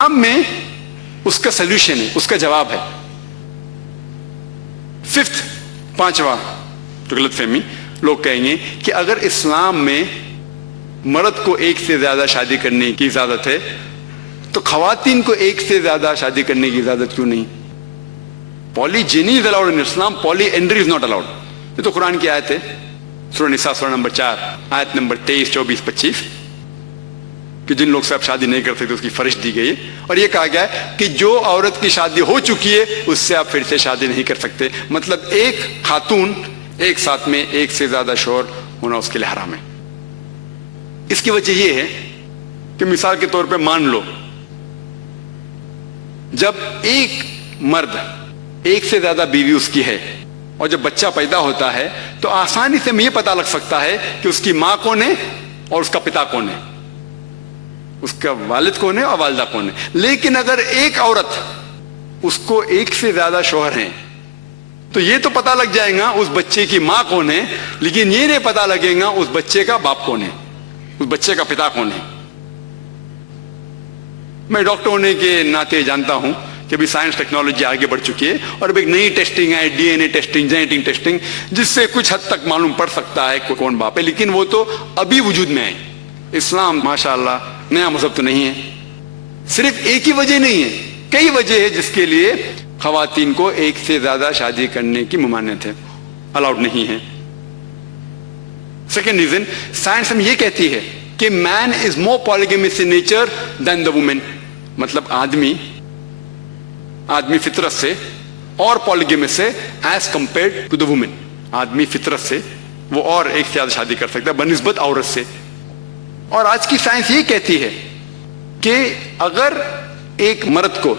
اسلام میں اس کا سلوشن ہے، اس کا جواب ہے۔ ففتھ، پانچواں جو غلط فہمی لوگ کہیں گے کہ اگر اسلام میں مرد کو ایک سے زیادہ شادی کرنے کی اجازت ہے تو خواتین کو ایک سے زیادہ شادی کرنے کی اجازت کیوں نہیں؟ Polygyny is allowed in Islam, polyandry is not allowed. یہ تو قرآن کی آیت ہے، سورہ نساء سورہ نمبر 4 آیت نمبر 23، 24، 25 کہ جن لوگ سے آپ شادی نہیں کر سکتے اس کی فرش دی گئی ہے، اور یہ کہا گیا ہے کہ جو عورت کی شادی ہو چکی ہے اس سے آپ پھر سے شادی نہیں کر سکتے۔ مطلب ایک خاتون ایک ساتھ میں ایک سے زیادہ شوہر ہونا اس کے لیے حرام ہے۔ اس کی وجہ یہ ہے کہ مثال کے طور پہ مان لو جب ایک مرد ایک سے زیادہ بیوی اس کی ہے اور جب بچہ پیدا ہوتا ہے تو آسانی سے یہ پتا لگ سکتا ہے کہ اس کی ماں کون ہے اور اس کا پتا کون ہے، اس کا والد کون ہے اور والدہ کون ہے۔ لیکن اگر ایک عورت اس کو ایک سے زیادہ شوہر ہیں تو یہ تو پتا لگ جائے گا اس بچے کی ماں کون ہے، لیکن یہ نہیں پتا لگے گا اس بچے کا باپ کون ہے، اس بچے کا پتا کون ہے۔ میں ڈاکٹر ہونے کے ناطے جانتا ہوں کہ ابھی سائنس ٹیکنالوجی آگے بڑھ چکی ہے اور اب ایک نئی ٹیسٹنگ ہے، ڈی این اے ٹیسٹنگ، جینیٹک ٹیسٹنگ، جس سے کچھ حد تک معلوم پڑ سکتا ہے کون باپ ہے، لیکن وہ تو ابھی وجود میں ہے۔ اسلام ماشاءاللہ نیا مذہب تو نہیں ہے، صرف ایک ہی وجہ نہیں ہے، کئی وجہ ہے جس کے لیے خواتین کو ایک سے زیادہ شادی کرنے کی ممانعت ہے، الاؤڈ نہیں ہے۔ سیکنڈ ریزن، سائنس ہم یہ کہتی ہے کہ مین از مور پالیگیمس in nature then the woman, مطلب آدمی فطرت سے اور پالیگیمس سے as compared to the woman, آدمی فطرت سے وہ اور ایک سے زیادہ شادی کر سکتا ہے بنسبت عورت سے۔ اور آج کی سائنس یہ کہتی ہے کہ اگر ایک مرد کو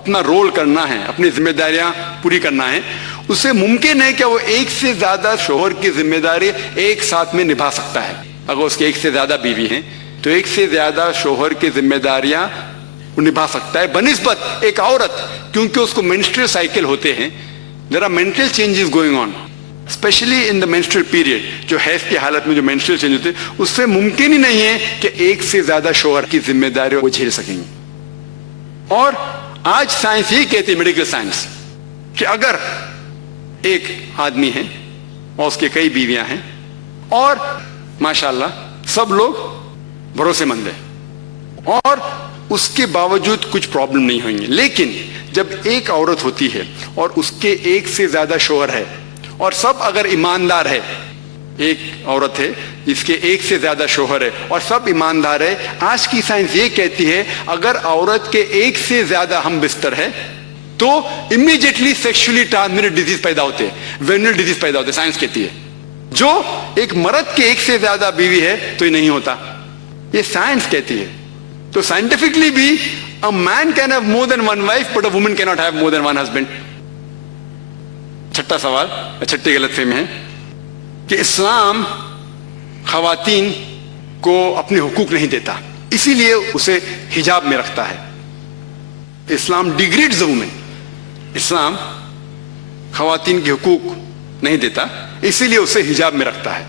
اپنا رول کرنا ہے، اپنی ذمہ داریاں پوری کرنا ہے، اسے ممکن ہے کہ وہ ایک سے زیادہ شوہر کی ذمہ داری ایک ساتھ میں نبھا سکتا ہے۔ اگر اس کے ایک سے زیادہ بیوی ہیں تو ایک سے زیادہ شوہر کی ذمہ داریاں وہ نبھا سکتا ہے بنسبت ایک عورت، کیونکہ اس کو مینسٹریل سائیکل ہوتے ہیں، there are mental changes going on especially in the menstrual period، جو حیض کی حالت میں جو menstrual change ہوتے ہیں اس سے ممکن ہی نہیں ہے کہ ایک سے زیادہ شوہر کی ذمہ داری وہ جھیل سکیں گے۔ اور آج سائنس یہ کہتی ہے، میڈیکل سائنس، کہ اگر ایک آدمی ہے اور اس کے کئی بیویاں ہیں اور ماشاءاللہ سب لوگ بھروسے مند ہیں اور اس کے باوجود کچھ پرابلم نہیں ہوئیں گے، لیکن جب ایک عورت ہوتی ہے اور اس کے ایک سے زیادہ شوہر ہے اور سب اگر ایماندار ہے، ایک عورت ہے جس کے ایک سے زیادہ شوہر ہے اور سب ایماندار ہے، آج کی سائنس یہ کہتی ہے اگر عورت کے ایک سے زیادہ ہم بستر ہے تو امیڈیٹلی سیکشولی ٹرانسمیٹڈ ڈیزیز پیدا ہوتے ہیں، ویرنل ڈیزیز پیدا ہوتے ہیں، سائنس کہتی ہے۔ جو ایک مرد کے ایک سے زیادہ بیوی ہے تو یہ نہیں ہوتا، یہ سائنس کہتی ہے۔ تو سائنٹیفکلی بھی a man can have more than one wife but a woman cannot have more than one husband۔ چھٹا سوال، چھٹی غلط فہمی ہے کہ اسلام خواتین کو اپنے حقوق نہیں دیتا، اسی لیے اسے حجاب میں رکھتا ہے۔ اسلام ڈیگریڈز the woman، اسلام خواتین کے حقوق نہیں دیتا اسی لیے اسے حجاب میں رکھتا ہے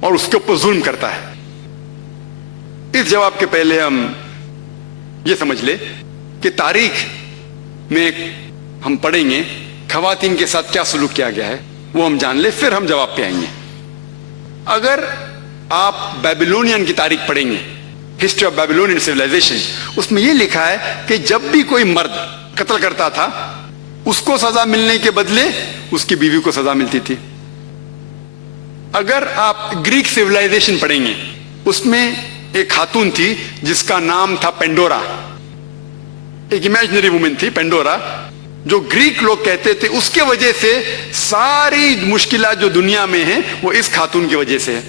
اور اس کے اوپر ظلم کرتا ہے۔ اس جواب کے پہلے ہم یہ سمجھ لیں کہ تاریخ میں ہم پڑھیں گے خواتین کے ساتھ کیا سلوک کیا گیا ہے، وہ ہم جان لیں، پھر ہم جواب پہ آئیں گے۔ اگر آپ بیبیلونین کی تاریخ پڑھیں گے، ہسٹری آف بیبیلونین سیولائزیشن، اس میں یہ لکھا ہے کہ جب بھی کوئی مرد قتل کرتا تھا اس کو سزا ملنے کے بدلے اس کی بیوی کو سزا ملتی تھی۔ اگر آپ گریک سیولائزیشن پڑھیں گے، اس میں ایک خاتون تھی جس کا نام تھا پینڈورا، ایک امیجنری وومن تھی پینڈورا، جو گریک لوگ کہتے تھے اس کے وجہ سے ساری مشکلات جو دنیا میں ہیں وہ اس خاتون کی وجہ سے ہے۔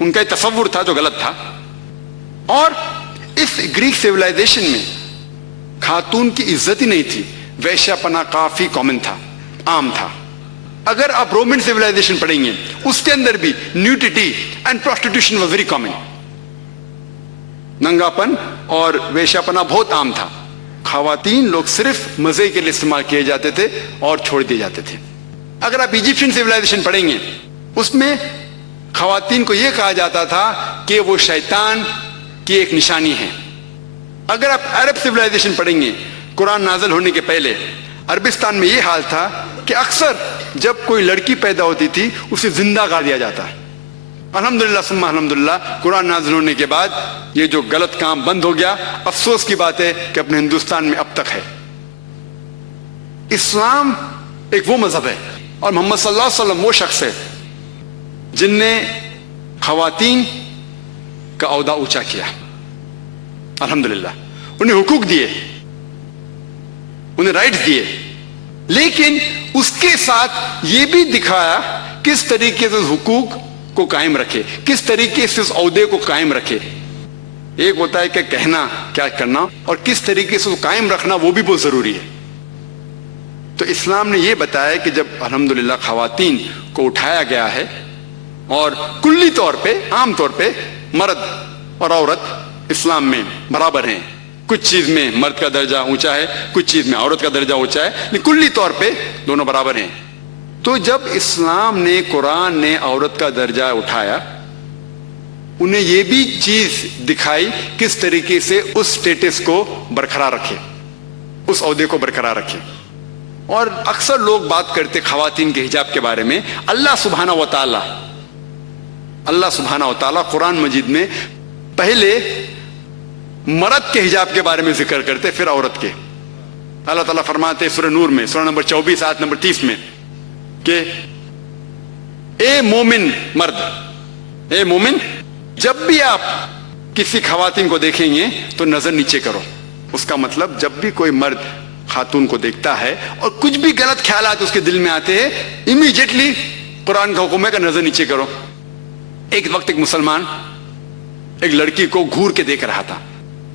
ان کا ایک تصور تھا جو غلط تھا، اور اس گریک سیولائزیشن میں خاتون کی عزت ہی نہیں تھی، ویشیا پنا کافی کامن تھا، عام تھا۔ اگر آپ رومن سیولائزیشن پڑھیں گے اس کے اندر بھی nudity and prostitution was very common, ننگا پن اور ویشیا پنا بہت عام تھا۔ خواتین لوگ صرف مزے کے لیے استعمال کیے جاتے تھے اور چھوڑ دیے جاتے تھے۔ اگر آپ ایجپشین سیولائزیشن پڑھیں گے اس میں خواتین کو یہ کہا جاتا تھا کہ وہ شیطان کی ایک نشانی ہے، اگر آپ عرب سویلائزیشن پڑھیں گے قرآن نازل ہونے کے پہلے، عربستان میں یہ حال تھا کہ اکثر جب کوئی لڑکی پیدا ہوتی تھی اسے زندہ گاڑ دیا جاتا ہے. الحمدللہ ثم الحمدللہ قرآن نازل ہونے کے بعد یہ جو غلط کام بند ہو گیا. افسوس کی بات ہے کہ اپنے ہندوستان میں اب تک ہے. اسلام ایک وہ مذہب ہے اور محمد صلی اللہ علیہ وسلم وہ شخص ہے جن نے خواتین کا عہدہ اونچا کیا. الحمدللہ انہیں حقوق دیے، انہیں رائٹس دیے، لیکن اس کے ساتھ یہ بھی دکھایا کس طریقے سے حقوق کو قائم رکھے، کس طریقے سے اس عہدے کو قائم رکھے. ایک ہوتا ہے کہ کہنا کیا کرنا، اور کس طریقے سے قائم رکھنا وہ بھی بہت ضروری ہے. تو اسلام نے یہ بتایا کہ جب الحمدللہ خواتین کو اٹھایا گیا ہے اور کلی طور پہ عام طور پہ مرد اور عورت اسلام میں برابر ہیں. کچھ چیز میں مرد کا درجہ اونچا ہے، کچھ چیز میں عورت کا درجہ اونچا ہے، لیکن کلی طور پہ دونوں برابر ہیں. تو جب اسلام نے، قرآن نے عورت کا درجہ اٹھایا، انہیں یہ بھی چیز دکھائی کس طریقے سے اس سٹیٹس کو برقرار رکھے، اس عہدے کو برقرار رکھے. اور اکثر لوگ بات کرتے خواتین کے حجاب کے بارے میں. اللہ سبحانہ و تعالی قرآن مجید میں پہلے مرد کے حجاب کے بارے میں ذکر کرتے، پھر عورت کے. اللہ تعالیٰ فرماتے سورہ نور میں، سورہ نمبر 24 آیت نمبر 30 میں کہ اے مومن مرد، اے مومن، جب بھی آپ کسی خواتین کو دیکھیں گے تو نظر نیچے کرو. اس کا مطلب جب بھی کوئی مرد خاتون کو دیکھتا ہے اور کچھ بھی غلط خیالات اس کے دل میں آتے ہیں، امیڈیٹلی قرآن کا حکم ہے کہ نظر نیچے کرو. ایک وقت ایک مسلمان ایک لڑکی کو گھور کے دیکھ رہا تھا،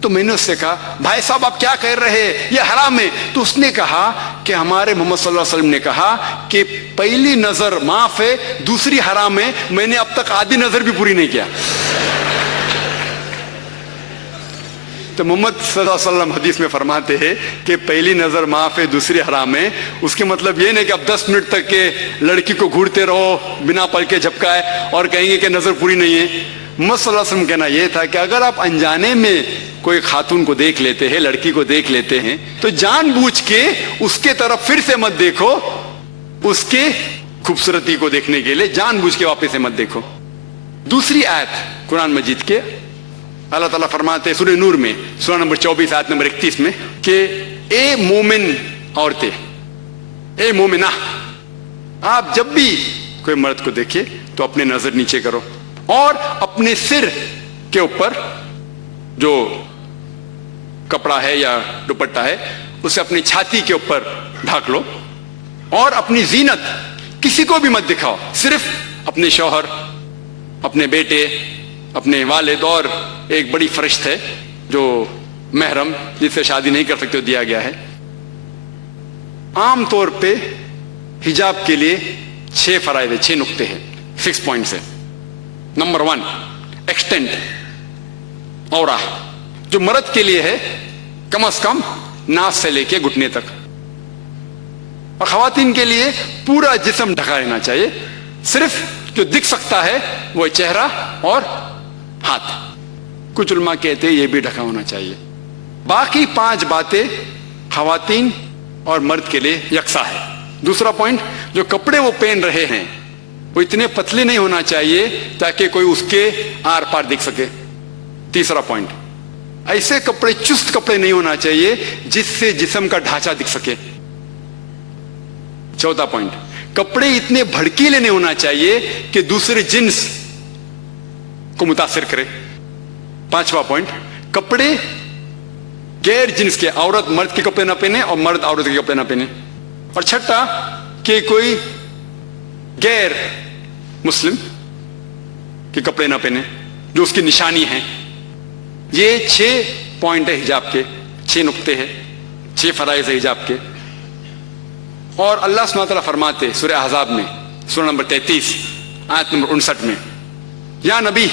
تو میں نے اس سے کہا بھائی صاحب آپ کیا کہہ رہے ہیں، یہ حرام ہے. تو اس نے کہا کہ ہمارے محمد صلی اللہ علیہ وسلم نے کہا کہ پہلی نظر معاف ہے، دوسری حرام ہے. میں نے اب تک آدھی نظر بھی پوری نہیں کیا. تو محمد صلی اللہ علیہ وسلم حدیث میں فرماتے ہیں کہ پہلی نظر معاف ہے، دوسری حرام ہے. اس کے مطلب یہ نہیں کہ اب 10 منٹ تک کے لڑکی کو گھورتے رہو بنا پل کے جھپکائے اور کہیں گے کہ نظر پوری نہیں ہے. محمد صلی اللہ علیہ وسلم کہنا یہ تھا کہ اگر آپ انجانے میں کوئی خاتون کو دیکھ لیتے ہیں، لڑکی کو دیکھ لیتے ہیں، تو جان بوجھ کے اس کے طرف پھر سے مت دیکھو. اس کے خوبصورتی کو دیکھنے کے لیے جان بوجھ کے واپس سے مت دیکھو. دوسری آیت قرآن مجید کے اللہ تعالیٰ فرماتے سورہ نور میں، سورہ نمبر 24 آیت نمبر 31 میں کہ اے مومن عورتیں، اے مومنہ، آپ جب بھی کوئی مرد کو دیکھے تو اپنے نظر نیچے کرو اور اپنے سر کے اوپر جو کپڑا ہے یا دوپٹہ ہے اسے اپنی چھاتی کے اوپر ڈھانک لو. اور اپنی زینت کسی کو بھی مت دکھاؤ، صرف اپنے شوہر، اپنے بیٹے، اپنے والد، اور ایک بڑی فرشت ہے جو محرم جس سے شادی نہیں کر سکتے دیا گیا ہے. عام طور پہ حجاب کے لیے 6 فرائض ہیں، 6 نقطے ہیں، 6 پوائنٹس ہیں. نمبر 1 ایکسٹینٹ اورا، جو مرد کے لیے ہے کم از کم ناس سے لے کے گھٹنے تک، اور خواتین کے لیے پورا جسم ڈھکا رہنا چاہیے. صرف جو دکھ سکتا ہے وہ چہرہ اور ہاتھ. کچھ علماء کہتے ہیں یہ بھی ڈھکا ہونا چاہیے. باقی 5 باتیں خواتین اور مرد کے لیے یکساں ہے. دوسرا پوائنٹ، جو کپڑے وہ پہن رہے ہیں وہ اتنے پتلے نہیں ہونا چاہیے تاکہ کوئی اس کے آر پار دکھ سکے. تیسرا پوائنٹ، ایسے کپڑے، چست کپڑے نہیں ہونا چاہیے جس سے جسم کا ڈھانچہ دکھ سکے. چوتھا پوائنٹ، کپڑے اتنے بھڑکیلے نہیں ہونا چاہیے کہ دوسرے جنس کو متاثر کرے. پانچواں پوائنٹ، کپڑے غیر جنس کے، عورت مرد کے کپڑے نہ پہنے اور مرد عورت کے کپڑے نہ پہنے. اور چھٹا کہ کوئی غیر مسلم کے کپڑے نہ پہنے جو اس کی نشانی ہیں. یہ 6 پوائنٹ ہے حجاب کے، 6 نقطے ہیں، 6 فرائض ہے حجاب کے. اور اللہ سبحانہ وتعالیٰ فرماتے سورہ احزاب میں، سورہ نمبر 33 آیت نمبر 59 میں، یا نبی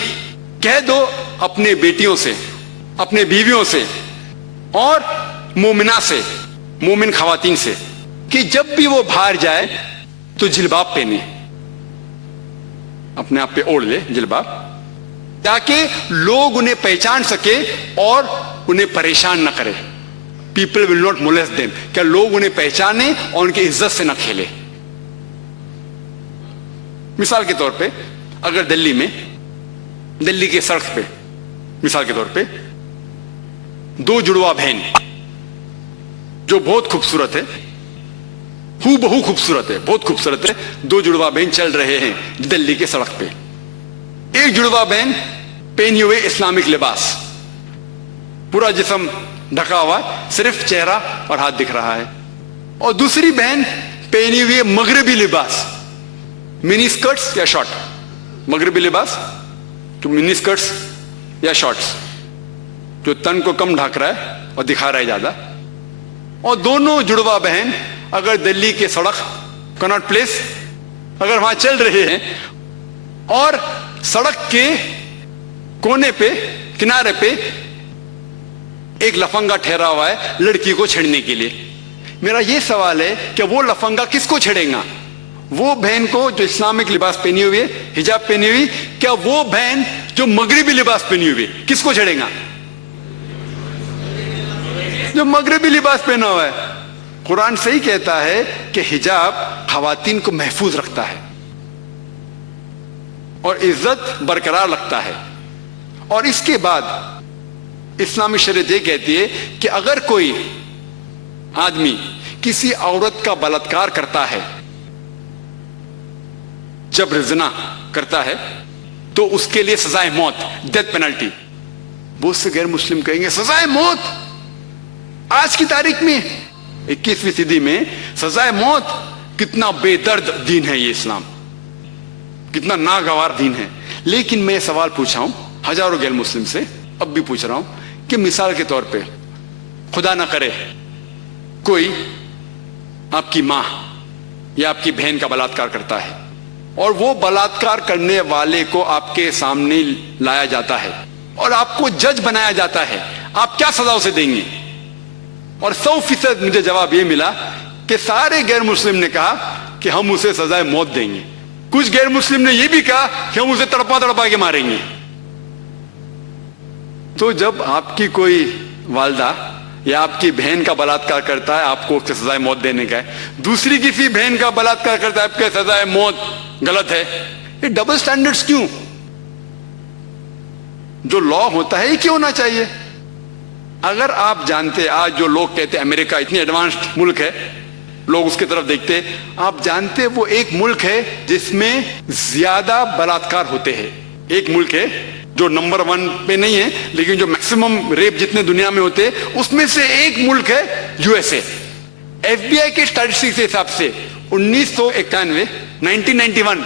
کہہ دو اپنے بیٹیوں سے، اپنے بیویوں سے اور مومنہ سے، مومن خواتین سے، کہ جب بھی وہ باہر جائے تو جلباب پہنے، اپنے آپ پہ اوڑھ لے جلباب، تاکہ لوگ انہیں پہچان سکے اور انہیں پریشان نہ کرے. پیپل ول ناٹ مولیسٹ دیم, کیا لوگ انہیں پہچانے اور ان کی عزت سے نہ کھیلے. مثال کے طور پہ اگر دلی کے سڑک پہ مثال کے طور پہ دو جڑواں بہن جو بہت خوبصورت ہے, ہو بہو خوبصورت ہے, بہت خوبصورت ہے, دو جڑواں بہن چل رہے ہیں دلی کے سڑک پہ. ایک جڑواں بہن پہنے ہوئے اسلامک لباس, پورا جسم ڈھکا ہوا, صرف چہرہ اور ہاتھ دکھ رہا ہے, اور دوسری بہن پہنی ہوئی مغربی لباس, منی اسکرٹس یا شارٹ, مغربی لباس تو منی اسکرٹس یا شارٹس جو تن کو کم ڈھک رہا ہے اور دکھا رہا ہے زیادہ. اور دونوں جڑواں بہن اگر دلی کے سڑک کناٹ پلیس اگر وہاں چل رہے ہیں اور سڑک کے کونے پہ کنارے پہ ایک لفنگا ٹھہرا ہوا ہے لڑکی کو چھیڑنے کے لیے, میرا یہ سوال ہے کہ وہ لفنگا کس کو چھیڑے گا؟ وہ بہن کو جو اسلامک لباس پہنی ہوئی ہے, حجاب پہنی ہوئی, کیا وہ بہن جو مغربی لباس پہنی ہوئی ہے کس کو چھیڑے گا؟ جو مغربی لباس پہنا ہوا ہے. قرآن صحیح کہتا ہے کہ حجاب خواتین کو محفوظ رکھتا ہے اور عزت برقرار رکھتا ہے. اور اس کے بعد اسلامی شریعت یہ کہتی ہے کہ اگر کوئی آدمی کسی عورت کا بلاత్కాر کرتا ہے, جب زنا کرتا ہے, تو اس کے لیے سزائے موت, ڈیتھ پینلٹی. بہت سے غیر مسلم کہیں گے سزائے موت آج کی تاریخ میں 21ویں صدی میں سزائے موت, کتنا بے درد دین ہے یہ اسلام, کتنا ناگوار دین ہے. لیکن میں سوال پوچھا ہوں ہزاروں غیر مسلم سے, اب بھی پوچھ رہا ہوں کہ مثال کے طور پہ خدا نہ کرے کوئی آپ کی ماں یا آپ کی بہن کا بلاత్కాر کرتا ہے اور وہ بلاత్కాر کرنے والے کو آپ کے سامنے لایا جاتا ہے اور آپ کو جج بنایا جاتا ہے, آپ کیا سزا اسے دیں گے؟ اور 100% مجھے جواب یہ ملا کہ سارے غیر مسلم نے کہا کہ ہم اسے سزائے موت دیں گے. کچھ غیر مسلم نے یہ بھی کہا کہ ہم اسے تڑپا کے ماریں گے. تو جب آپ کی کوئی والدہ یا آپ کی بہن کا بلاత్కాر کرتا ہے, آپ کو اس کے سزائے موت دینے کا ہے, دوسری کسی بہن کا بلاత్కాر کرتا ہے, آپ کے سزائے موت غلط ہے. یہ ڈبل سٹینڈرڈز کیوں؟ جو لا ہوتا ہے یہ کیوں ہونا چاہیے؟ اگر آپ جانتے, آج جو لوگ کہتے ہیں امریکہ اتنی ایڈوانسڈ ملک ہے, لوگ اس کی طرف دیکھتے, آپ جانتے وہ ایک ملک ہے جس میں زیادہ بلاత్కాر ہوتے ہیں. ایک ملک ہے جو نمبر 1 پہ نہیں ہے لیکن جو میکسیمم ریپ جتنے دنیا میں ہوتے اس میں سے ایک ملک ہے U S A. F B I کے اسٹیٹسٹکس کے حساب سے 1991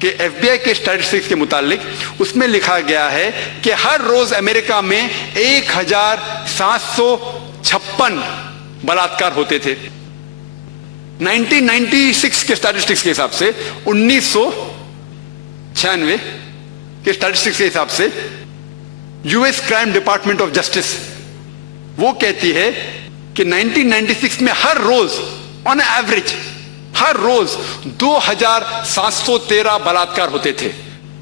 کہ ایف بی آئی کے اسٹیٹسٹکس کے متعلق اس میں لکھا گیا ہے کہ ہر روز امریکہ میں 1756 بلاత్కాر ہوتے تھے. 1996 کے اسٹیٹسٹکس کے حساب سے 1996 کے اسٹیٹسٹکس کے حساب سے U S crime department of justice وہ کہتی ہے کہ 1996 میں ہر روز آن ایوریج ہر روز 2713 بلاత్కాر ہوتے تھے.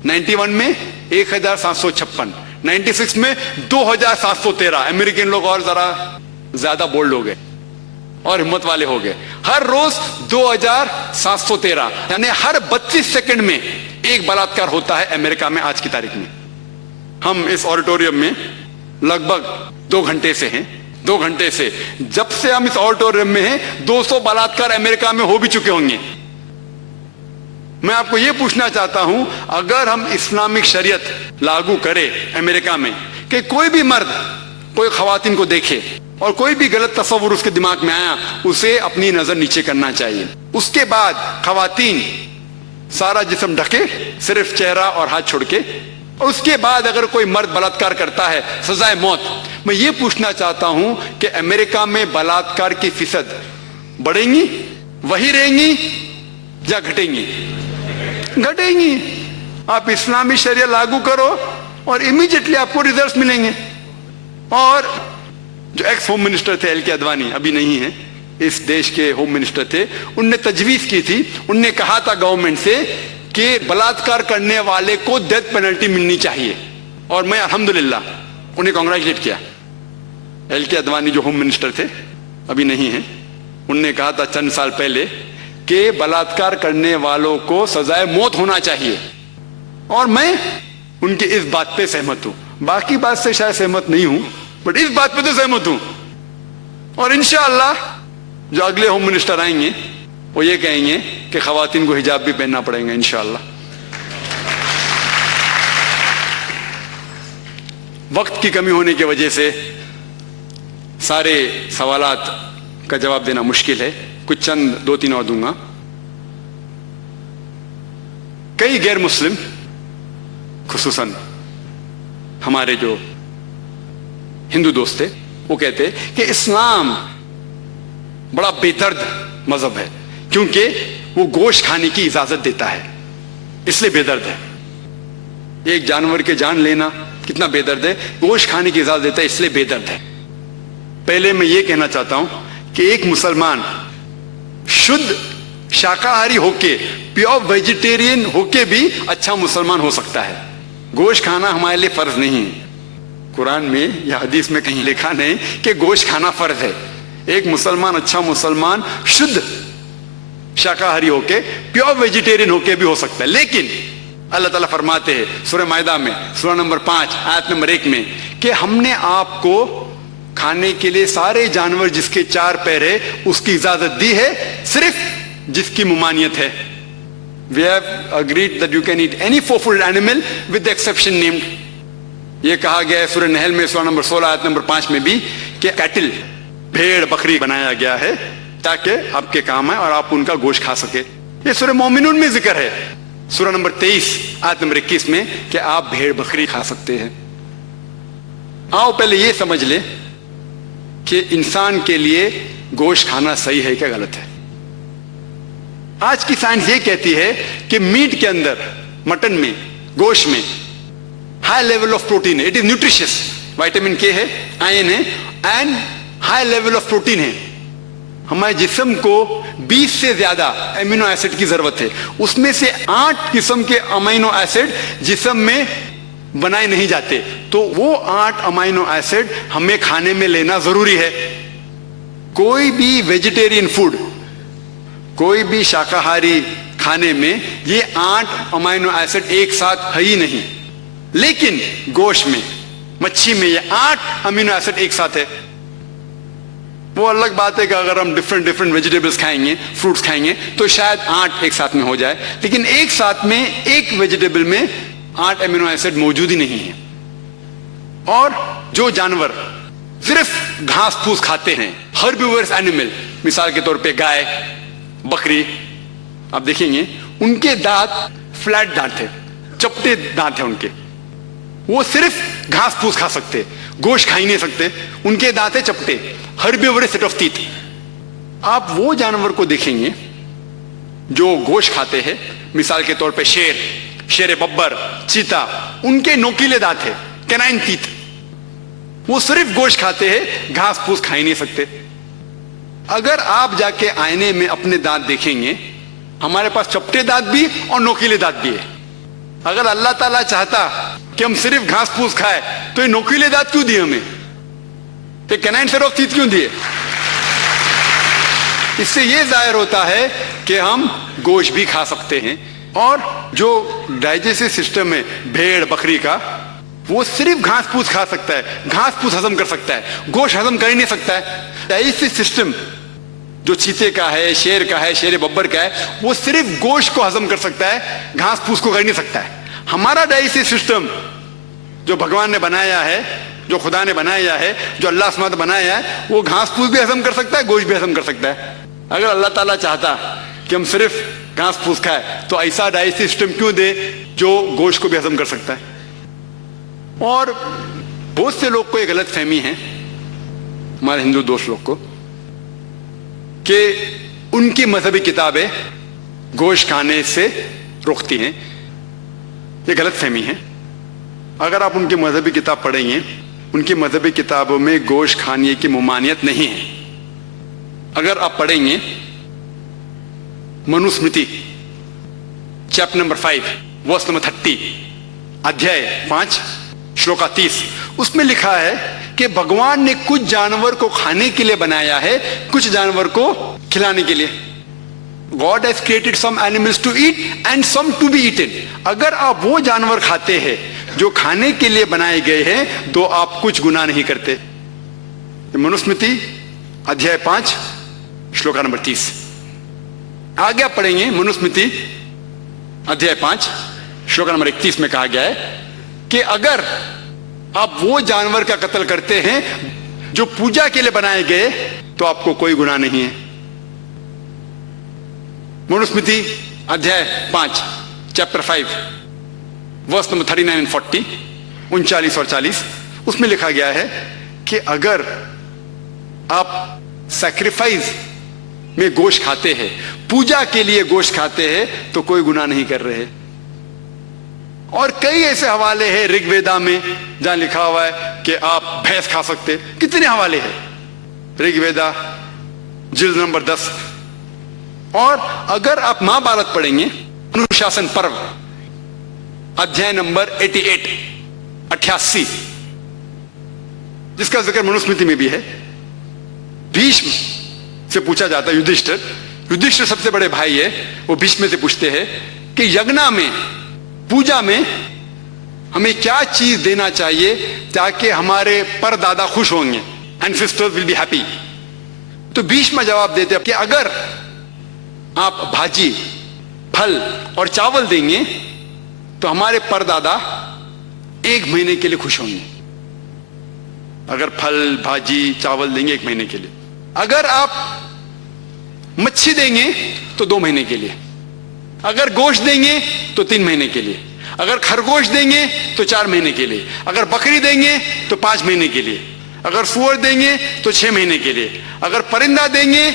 91 میں 1756, 96 میں 2713. امریکن لوگ اور ذرا زیادہ بولڈ ہو گئے اور ہمت والے ہو گئے. ہر روز 2713 یعنی ہر 32 سیکنڈ میں ایک بلاత్కాر ہوتا ہے امریکہ میں آج کی تاریخ میں. ہم اس آڈیٹوریم میں لگ بھگ 2 گھنٹے سے ہیں. 2 گھنٹے سے جب سے ہم اس آڈیٹوریم میں ہیں 200 بلاత్కాر امریکہ میں ہو بھی چکے ہوں گے. میں آپ کو یہ پوچھنا چاہتا ہوں, اگر ہم اسلامک شریعت لاگو کرے امریکہ میں کہ کوئی بھی مرد کوئی خواتین کو دیکھے اور کوئی بھی غلط تصور اس کے دماغ میں آیا اسے اپنی نظر نیچے کرنا چاہیے. اس کے بعد خواتین سارا جسم ڈھکے صرف چہرہ اور ہاتھ چھوڑ کے, اور اس کے بعد اگر کوئی مرد بلاత్కాر کرتا ہے سزائے موت. میں یہ پوچھنا چاہتا ہوں کہ امریکہ میں بلاత్కాر کی فیصد بڑھیں گی, وہی رہیں گی یا گھٹیں گی؟ گھٹیں گی. آپ اسلامی شریعت لاگو کرو اور امیڈیٹلی آپ کو ریزلٹس ملیں گے. اور جو ایکس ہوم منسٹر تھے ایل کے اڈوانی, ابھی نہیں ہیں, اس دیش کے ہوم منسٹر تھے, ان نے تجویز کی تھی, ان نے کہا تھا گورنمنٹ سے کہ بلاత్కాر کرنے والے کو ڈیتھ پینلٹی ملنی چاہیے. اور میں الحمدللہ انہیں کانگریچولیٹ کیا. ایل کے اڈوانی جو ہوم منسٹر تھے, ابھی نہیں ہیں, انہوں نے کہا تھا چند سال پہلے کہ بلاತ್ಕಾರ کرنے والوں کو سزائے موت ہونا چاہیے, اور میں ان کی اس بات پہ سہمت ہوں. باقی بات سے شاید سہمت نہیں ہوں, بٹ اس بات پہ تو سہمت ہوں. اور انشاءاللہ جو اگلے ہوم منسٹر آئیں گے وہ یہ کہیں گے کہ خواتین کو حجاب بھی پہننا پڑے گا انشاءاللہ. وقت کی کمی ہونے کی وجہ سے سارے سوالات کا جواب دینا مشکل ہے, کچھ چند 2-3 اور دوں گا. کئی غیر مسلم, خصوصاً ہمارے جو ہندو دوست تھے, وہ کہتے کہ اسلام بڑا بے درد مذہب ہے کیونکہ وہ گوشت کھانے کی اجازت دیتا ہے, اس لیے بے درد ہے. ایک جانور کے جان لینا کتنا بے درد ہے, گوشت کھانے کی اجازت دیتا ہے اس لیے بے درد ہے. پہلے میں یہ کہنا چاہتا ہوں کہ ایک مسلمان شدھ شاکاہاری ہو کے, پیور ویجیٹیرین ہو کے بھی اچھا مسلمان ہو سکتا ہے. گوشت کھانا ہمارے لیے فرض نہیں ہے. قرآن میں یا حدیث میں کہیں لکھا نہیں کہ گوشت کھانا فرض ہے. ایک مسلمان اچھا مسلمان شدھ شاکاہاری ہو کے, پیور ویجیٹیرین ہو کے بھی ہو سکتا ہے. لیکن اللہ تعالیٰ فرماتے ہیں سورہ مائدہ میں سورہ نمبر 5 آیت نمبر 1 میں کہ ہم نے آپ کو کھانے کے لیے سارے جانور جس کے 4 پیر ہے اس کی اجازت دی ہے, صرف جس کی ممانعت ہے. We have agreed that you can eat any four-footed animal with the exception named. یہ کہا گیا ہے سورہ نحل میں سورہ نمبر 16 آیت نمبر 5 میں بھی کہ کیٹل, بھیڑ بکری بنایا گیا ہے تاکہ آپ کے کام آئے اور آپ ان کا گوشت کھا سکے. یہ سورہ مومنون میں ذکر ہے سورہ نمبر 23 آیت نمبر 21 میں کہ آپ بھیڑ بکری کھا سکتے ہیں. آؤ پہلے یہ سمجھ لیں کہ انسان کے لیے گوشت کھانا صحیح ہے کیا غلط ہے. آج کی سائنس یہ کہتی ہے کہ میٹ کے اندر, مٹن میں, گوشت میں ہائی لیول آف پروٹین ہے. اٹ از نیوٹریشس, وائٹامن کے ہے, آئرن ہے, and high level of protein ہے. ہمارے جسم کو 20 سے زیادہ امینو ایسڈ کی ضرورت ہے. اس میں سے 8 قسم کے امینو ایسڈ جسم میں بنائے نہیں جاتے, تو وہ 8 امینو ایسڈ ہمیں کھانے میں لینا ضروری ہے. کوئی بھی ویجیٹیرین فوڈ, کوئی بھی شاکاہاری کھانے میں یہ 8 امینو ایسڈ ایک ساتھ ہے ہی نہیں. لیکن گوشت میں, مچھی میں یہ 8 امینو ایسڈ ایک ساتھ ہے. وہ الگ بات ہے کہ اگر ہم ڈفرنٹ ویجیٹیبلز کھائیں گے, فروٹس کھائیں گے تو شاید 8 ایک ساتھ میں ہو جائے, لیکن ایک ساتھ میں ایک ویجیٹیبل میں 8 امینو ایسڈ موجود ہی نہیں ہے. اور جو جانور صرف گھاس پھوس کھاتے ہیں, ہربیورس اینیمل, مثال کے طور پہ گائے, بکری, آپ دیکھیں گے ان کے دانت فلیٹ دانت ہے, چپٹے دانت ہیں ان کے. وہ صرف گھاس پھوس کھا سکتے, گوشت کھا ہی نہیں سکتے, ان کے دانت ہیں چپٹے, ہربیورس سیٹ آف ٹیتھ. آپ وہ جانور کو دیکھیں گے جو گوشت کھاتے ہیں, مثال کے طور پہ شیر ببر, چیتا, ان کے نوکیلے دانت ہیں, کینائن ٹیتھ. وہ صرف گوشت کھاتے ہیں, گھاس پھوس کھا ہی نہیں سکتے. اگر آپ جا کے آئینے میں اپنے دانت دیکھیں گے, ہمارے پاس چپٹے دانت بھی اور نوکیلے دانت بھی ہے. اگر اللہ تعالیٰ چاہتا کہ ہم صرف گھاس پھوس کھائے تو یہ نوکیلے دانت کیوں دیے ہمیں, تو کینائن سیٹ آف ٹیتھ کیوں دیے؟ اس سے یہ ظاہر ہوتا ہے کہ ہم گوشت بھی کھا سکتے ہیں. اور جو ڈائجسٹو سسٹم ہے بھیڑ بکری کا, وہ صرف گھاس پھوس کھا سکتا ہے, گھاس پھوس ہضم کر سکتا ہے, گوشت ہضم کر ہی نہیں سکتا ہے. ڈائجسٹو سسٹم جو چیتے کا ہے, شیر کا ہے, شیر ببر کا ہے, وہ صرف گوشت کو ہضم کر سکتا ہے, گھاس پھوس کو کر نہیں سکتا ہے. ہمارا ڈائجسٹو سسٹم جو بھگوان نے بنایا ہے, جو خدا نے بنایا ہے, جو اللہ سمجھ بنایا ہے, وہ گھاس پھوس بھی ہضم کر سکتا ہے, گوشت بھی ہضم کر سکتا ہے. اگر اللہ تعالیٰ چاہتا کہ ہم صرف گھاس پھوس کھائے تو ایسا ڈائجسٹو سسٹم کیوں دے جو گوشت کو بھی ہضم کر سکتا ہے. اور بہت سے لوگ کو یہ غلط فہمی ہے, ہمارے ہندو دوست لوگ کو, کہ ان کی مذہبی کتابیں گوشت کھانے سے روکتی ہیں. یہ غلط فہمی ہے. اگر آپ ان کی مذہبی کتاب پڑھیں گے, ان کی مذہبی کتابوں میں گوشت کھانے کی ممانعت نہیں ہے. اگر آپ پڑھیں گے Manusmriti chapter number 5 verse number 30, ادھیائے 5 شلوکا 30, اس میں لکھا ہے کہ بھگوان نے کچھ جانور کو کھانے کے لیے بنایا ہے, کچھ جانور کو کھلانے کے لیے. God has created some animals to eat and some to be eaten. اگر آپ وہ جانور کھاتے ہیں جو کھانے کے لیے بنائے گئے ہیں تو آپ کچھ گناہ نہیں کرتے. منوسمرتی ادھیائے 5 شلوکا نمبر 30. آگے آپ پڑھیں گے منوسمرتی ادھیائے 5 شلوکا نمبر 31 میں کہا گیا ہے کہ اگر آپ وہ جانور کا قتل کرتے ہیں جو پوجا کے لیے بنائے گئے تو آپ کو کوئی گناہ نہیں ہے. منوسمرتی ادھیائے 5 چیپٹر 5 ورس نمبر 39 and 40 39 اور 40 اس میں لکھا گیا ہے کہ اگر آپ سیکریفائز میں گوشت کھاتے ہیں, پوجا کے لیے گوشت کھاتے ہیں تو کوئی گناہ نہیں کر رہے. اور کئی ایسے حوالے ہیں رگ ویدا میں جہاں لکھا ہوا ہے کہ آپ بھینس کھا سکتے. کتنے حوالے ہیں رگ ویدا جلد نمبر 10. اور اگر آپ مہا بھارت پڑھیں گے انوشاسن پرو ادھیائے نمبر 88 جس کا ذکر منوسمرتی میں بھی ہے, بھیشم سے پوچھا جاتا ہے, یدھشٹر سب سے بڑے بھائی ہے, وہ بھیشم سے پوچھتے ہیں کہ یگنا میں, پوجا میں ہمیں کیا چیز دینا چاہیے تاکہ ہمارے پر دادا خوش ہوں گے, اینسسٹرز ول بی ہیپی. تو بھیشم جواب دیتے ہیں کہ اگر آپ بھاجی, پھل اور چاول دیں گے تو ہمارے پر دادا 1 مہینے کے لیے خوش ہوں گے. اگر پھل بھاجی چاول دیں گے 1 مہینے کے لیے. اگر آپ مچھی دیں گے تو 2 مہینے کے لیے. اگر گوشت دیں گے تو 3 مہینے کے لیے. اگر خرگوش دیں گے تو 4 مہینے کے لیے. اگر بکری دیں گے تو 5 مہینے کے لیے. اگر سور دیں گے تو 6 مہینے کے لیے. اگر پرندہ دیں گے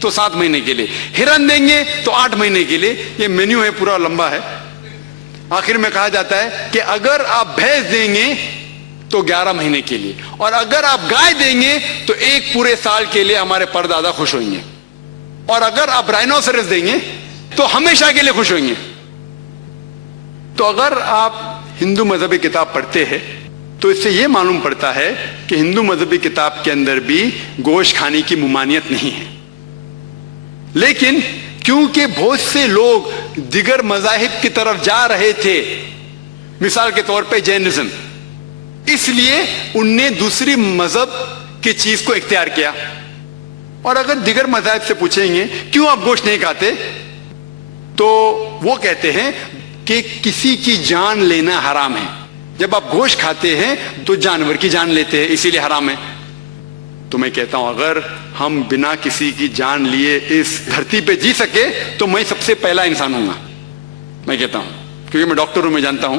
تو 7 مہینے کے لیے. ہرن دیں گے تو 8 مہینے کے لیے. یہ مینیو ہے, پورا لمبا ہے. آخر میں کہا جاتا ہے کہ اگر آپ بھینس دیں گے تو 11 مہینے کے لیے, اور اگر آپ گائے دیں گے تو 1 پورے سال کے لیے ہمارے پر دادا خوش ہوئیں گے. اور اگر آپ رائنوسرس دیں گے تو ہمیشہ کے لیے خوش ہوئیں گے. تو اگر آپ ہندو مذہبی کتاب پڑھتے ہیں تو اس سے یہ معلوم پڑتا ہے کہ ہندو مذہبی کتاب کے اندر بھی گوشت کھانے کی ممانعت نہیں ہے. لیکن کیونکہ بہت سے لوگ دیگر مذاہب کی طرف جا رہے تھے, مثال کے طور پہ جینزم, اس لیے ان نے دوسری مذہب کی چیز کو اختیار کیا. اور اگر دیگر مذاہب سے پوچھیں گے کیوں آپ گوشت نہیں کھاتے تو وہ کہتے ہیں کہ کسی کی جان لینا حرام ہے. جب آپ گوشت کھاتے ہیں تو جانور کی جان لیتے ہیں, اسی لیے حرام ہے. تو میں کہتا ہوں اگر ہم بنا کسی کی جان لیے اس دھرتی پہ جی سکے تو میں سب سے پہلا انسان ہوں گا. میں کہتا ہوں کیونکہ میں ڈاکٹر ہوں, میں جانتا ہوں.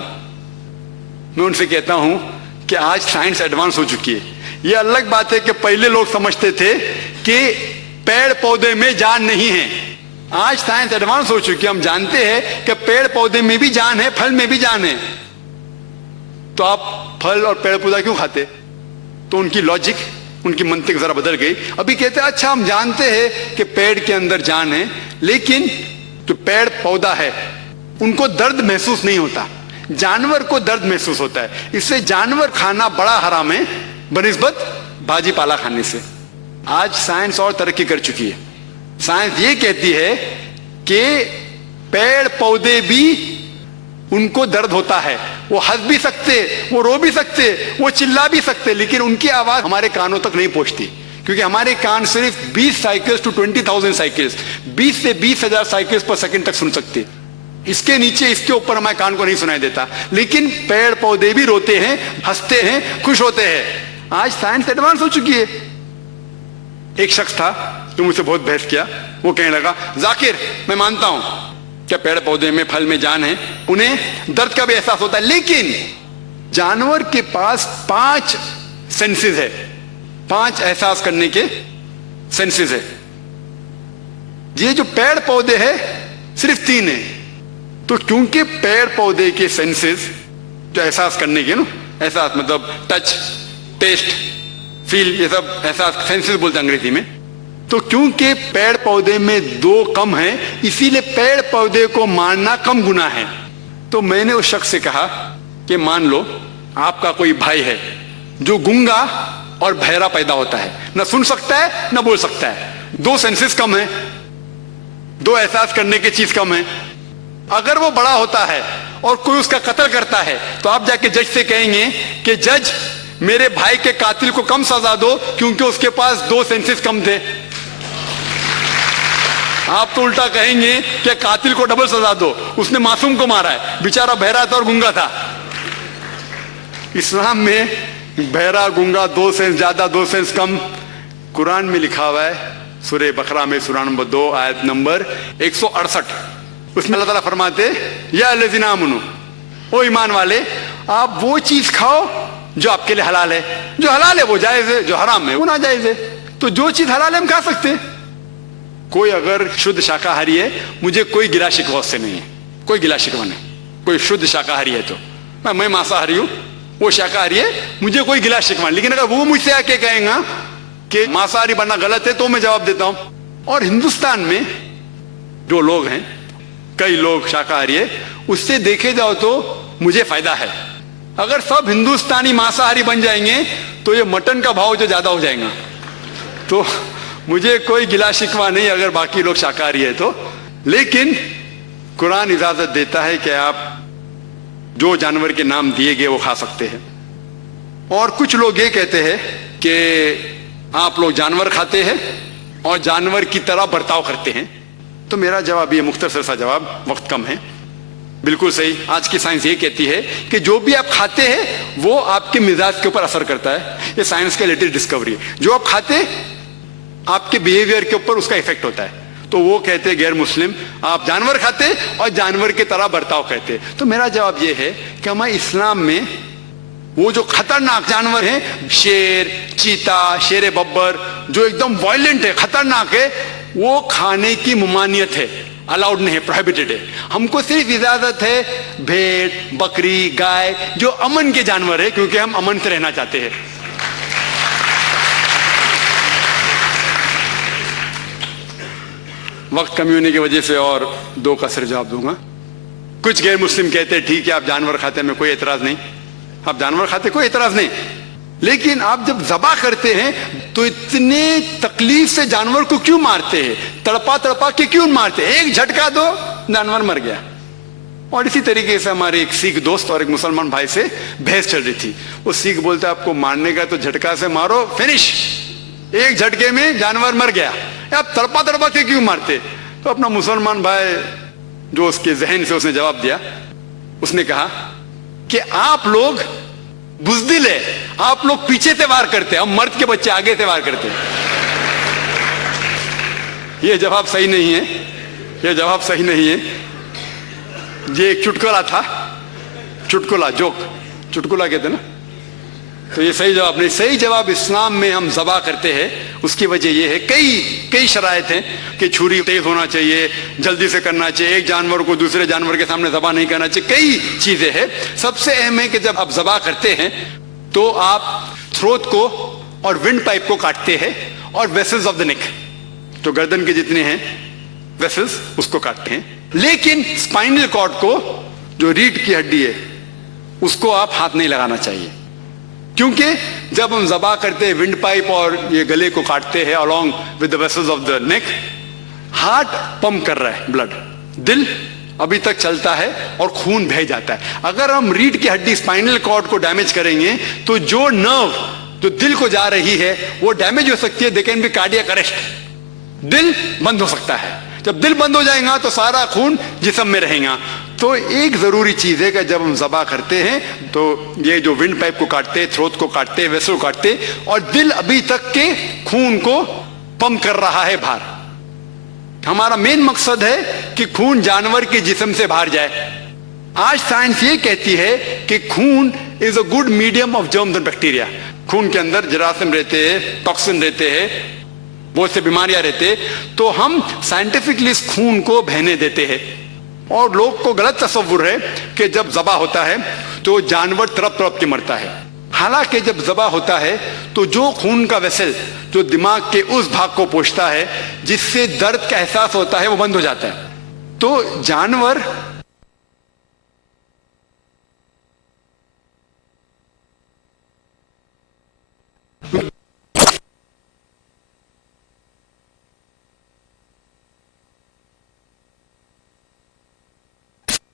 میں ان سے کہتا ہوں کہ آج سائنس ایڈوانس ہو چکی ہے. یہ الگ بات ہے کہ پہلے لوگ سمجھتے تھے کہ پیڑ پودے میں جان نہیں ہے. آج سائنس ایڈوانس ہو چکی ہے, ہم جانتے ہیں کہ پیڑ پودے میں بھی جان ہے, پھل میں بھی جان ہے. تو آپ پھل اور پیڑ پودا کیوں کھاتے؟ تو ان کی لاجک, ان کی منطق ذرا بدل گئی. ابھی کہتے ہیں اچھا ہم جانتے ہیں کہ پیڑ کے اندر جان ہے, لیکن جو پیڑ پودا ہے ان کو درد محسوس نہیں ہوتا, جانور کو درد محسوس ہوتا ہے. اس سے جانور کھانا بڑا حرام ہے بنسبت بھاجی پالا کھانے سے. آج سائنس اور ترقی کر چکی ہے. سائنس یہ کہتی ہے کہ پیڑ پودے بھی ان کو درد ہوتا ہے, وہ ہنس بھی سکتے, وہ رو بھی سکتے, وہ چلا بھی سکتے, لیکن ان کی آواز ہمارے کانوں تک نہیں پہنچتی, کیونکہ ہمارے کان صرف 20 سائیکلز ٹو 20,000 سائیکلز 20 سے 20,000 سائیکلز پر سیکنڈ تک سن سکتے. اس کے نیچے, اس کے اوپر ہمارے کان کو نہیں سنائی دیتا. لیکن پیڑ پودے بھی روتے ہیں, ہنستے ہیں, خوش ہوتے ہیں. آج سائنس ایڈوانس ہو چکی ہے. ایک شخص تھا جو مجھ سے بہت بحث کیا. وہ کہنے لگا ذاکر میں مانتا ہوں کہ پیڑ پودے میں پھل میں جان ہے, انہیں درد کا بھی احساس ہوتا ہے, لیکن جانور کے پاس 5 سینسز ہے, 5 احساس کرنے کے سینسز ہے. یہ جو پیڑ پودے ہے صرف 3 ہیں. تو کیونکہ پیڑ پودے کے سینسز جو احساس کرنے کے, نا احساس مطلب ٹچ, ٹیسٹ, فیل, یہ سب احساس سینسز بولتے ہیں انگریزی میں. تو کیونکہ پیڑ پودے میں 2 کم ہیں, اسی لیے پیڑ پودے کو مارنا کم گناہ ہے. تو میں نے اس شخص سے کہا کہ مان لو آپ کا کوئی بھائی ہے جو گونگا اور بہرا پیدا ہوتا ہے, نہ سن سکتا ہے نہ بول سکتا ہے. 2 سینسز کم ہیں, 2 احساس کرنے کی چیز کم ہے. اگر وہ بڑا ہوتا ہے اور کوئی اس کا قتل کرتا ہے تو آپ جا کے جج سے کہیں گے کہ جج میرے بھائی کے قاتل کو کم سزا دو کیونکہ اس کے پاس 2 سینسز کم تھے. آپ تو الٹا کہیں گے کہ قاتل کو ڈبل سزا دو, اس نے معصوم کو مارا ہے, بیچارہ بہرا تھا اور گنگا تھا. اسلام میں بہرا گنگا 2 سینس زیادہ 2 سینس کم. قرآن میں لکھا ہوا ہے سورہ بقرہ میں سورہ نمبر 2 آیت نمبر 168, اس میں اللہ تعالیٰ فرماتے یا الذین آمنو, او ایمان والے آپ وہ چیز کھاؤ جو آپ کے لیے حلال ہے. جو حلال ہے وہ جائز ہے, جو حرام ہے وہ ناجائز ہے. تو جو چیز حلال ہے ہم کھا سکتے ہیں. کوئی اگر شدھ شاکاہاری ہے, مجھے کوئی گلا شکوہ اس سے نہیں ہے, کوئی گلا شکوہ نہیں. کوئی شدھ شاکاہاری ہے تو میں مانساہاری ہوں, وہ شاکاہاری ہے, مجھے کوئی گلا شکوہ نہیں. لیکن اگر وہ مجھ سے آ کے کہیں گا کہ مانساہاری بننا غلط ہے تو میں جواب دیتا ہوں. اور ہندوستان میں جو لوگ ہیں, کئی لوگ شاکاہاری ہے, اس سے دیکھے جاؤ تو مجھے فائدہ ہے. اگر سب ہندوستانی مانساہاری بن جائیں گے تو یہ مٹن کا بھاؤ جو زیادہ ہو جائے گا. تو مجھے کوئی گلا شکوہ نہیں اگر باقی لوگ شاکاہاری ہے تو. لیکن قرآن اجازت دیتا ہے کہ آپ جو جانور کے نام دیے گئے وہ کھا سکتے ہیں. اور کچھ لوگ یہ کہتے ہیں کہ آپ لوگ جانور کھاتے ہیں اور جانور کی طرح برتاؤ کرتے ہیں. تو میرا جواب یہ مختصر سا جواب, وقت کم ہے. بالکل صحیح, آج کی سائنس یہ کہتی ہے کہ جو بھی آپ کھاتے ہیں وہ آپ کے مزاج کے اوپر اثر کرتا ہے. یہ سائنس کا لیٹسٹ ڈسکوری ہے. جو آپ کھاتے آپ کے بیہیویئر کے اوپر اس کا ایفیکٹ ہوتا ہے. تو وہ کہتے غیر مسلم آپ جانور کھاتے اور جانور کی طرح برتاؤ کرتے. تو میرا جواب یہ ہے کہ ہمارے اسلام میں وہ جو خطرناک جانور ہیں, شیر, چیتا, شیر ببر, جو ایک دم وائلنٹ ہے, خطرناک ہے, وہ کھانے کی ممانعت ہے, الاؤڈ نہیں ہے, پروہیبٹڈ ہے. ہم کو صرف اجازت ہے بھیڑ, بکری, گائے جو امن کے جانور ہے, کیونکہ ہم امن سے رہنا چاہتے ہیں. وقت کمی ہونے کی وجہ سے اور 2 کا صرف جواب دوں گا. کچھ غیر مسلم کہتے ہیں ٹھیک ہے آپ جانور کھاتے ہیں, میں کوئی اعتراض نہیں, آپ جانور کھاتے کوئی اعتراض نہیں. لیکن آپ جب ذبح کرتے ہیں تو اتنے تکلیف سے جانور کو کیوں مارتے ہیں, تڑپا تڑپا کے کیوں مارتے ہیں؟ ایک جھٹکا دو جانور مر گیا. اور اسی طریقے سے ہمارے ایک سکھ دوست اور ایک مسلمان بھائی سے بحث چل رہی تھی. وہ سکھ بولتا ہے آپ کو مارنے کا تو جھٹکا سے مارو, فنش, ایک جھٹکے میں جانور مر گیا, آپ تڑپا تڑپا کے کیوں مارتے؟ تو اپنا مسلمان بھائی جو اس کے ذہن سے اس نے جواب دیا, اس نے کہا کہ آپ لوگ بزدل ہے, آپ لوگ پیچھے سے وار کرتے, ہم مرد کے بچے آگے سے وار کرتے. یہ جواب صحیح نہیں ہے, یہ جواب صحیح نہیں ہے. یہ ایک چٹکلا تھا, چٹکلا, جوک, چٹکلا کہتے نا. تو یہ صحیح جواب نہیں. صحیح جواب اسلام میں ہم ذبح کرتے ہیں, اس کی وجہ یہ ہے کئی شرائط ہیں کہ چھری تیز ہونا چاہیے, جلدی سے کرنا چاہیے, ایک جانور کو دوسرے جانور کے سامنے ذبح نہیں کرنا چاہیے, کئی چیزیں ہیں. سب سے اہم ہے کہ جب آپ ذبح کرتے ہیں تو آپ تھروٹ کو اور ونڈ پائپ کو کاٹتے ہیں اور ویسلز آف دا نیک, جو گردن کے جتنے ہیں ویسلز, اس کو کاٹتے ہیں. لیکن اسپائنل کارڈ کو, جو ریڑھ کی ہڈی ہے, اس کو آپ ہاتھ نہیں لگانا چاہیے, کیونکہ جب ہم ذبح کرتے ہیں ونڈ پائپ اور یہ گلے کو کاٹتے ہیں along with the vessels of the neck, heart pump کر رہا ہے بلڈ, دل ابھی تک چلتا ہے اور خون بہہ جاتا ہے. اگر ہم ریڑھ کی ہڈی اسپائنل کارڈ کو ڈیمیج کریں گے تو جو نرو جو دل کو جا رہی ہے وہ ڈیمیج ہو سکتی ہے. دے کین بی کارڈیاک اریسٹ, دل بند ہو سکتا ہے. جب دل بند ہو جائے گا تو سارا خون جسم میں رہے گا. تو ایک ضروری چیز ہے کہ جب ہم ذبح کرتے ہیں تو یہ جو ونڈ پائپ کو کاٹتے, تھروٹ کو کاٹتے, ویسل کو کاٹتے, اور دل ابھی تک کے خون کو پمپ کر رہا ہے باہر. ہمارا مین مقصد ہے کہ خون جانور کے جسم سے باہر جائے. آج سائنس یہ کہتی ہے کہ خون is a good medium of germs and bacteria. خون کے اندر جراثیم رہتے ہیں, ٹاکسن رہتے ہیں, بہت سے بیماریاں رہتے, تو ہم سائنٹیفکلی اس خون کو بہنے دیتے ہیں. اور لوگ کو غلط تصور ہے کہ جب ذبح ہوتا ہے تو جانور تڑپ تڑپ کے مرتا ہے. حالانکہ جب ذبح ہوتا ہے تو جو خون کا ویسل جو دماغ کے اس بھاگ کو پہنچتا ہے جس سے درد کا احساس ہوتا ہے وہ بند ہو جاتا ہے. تو جانور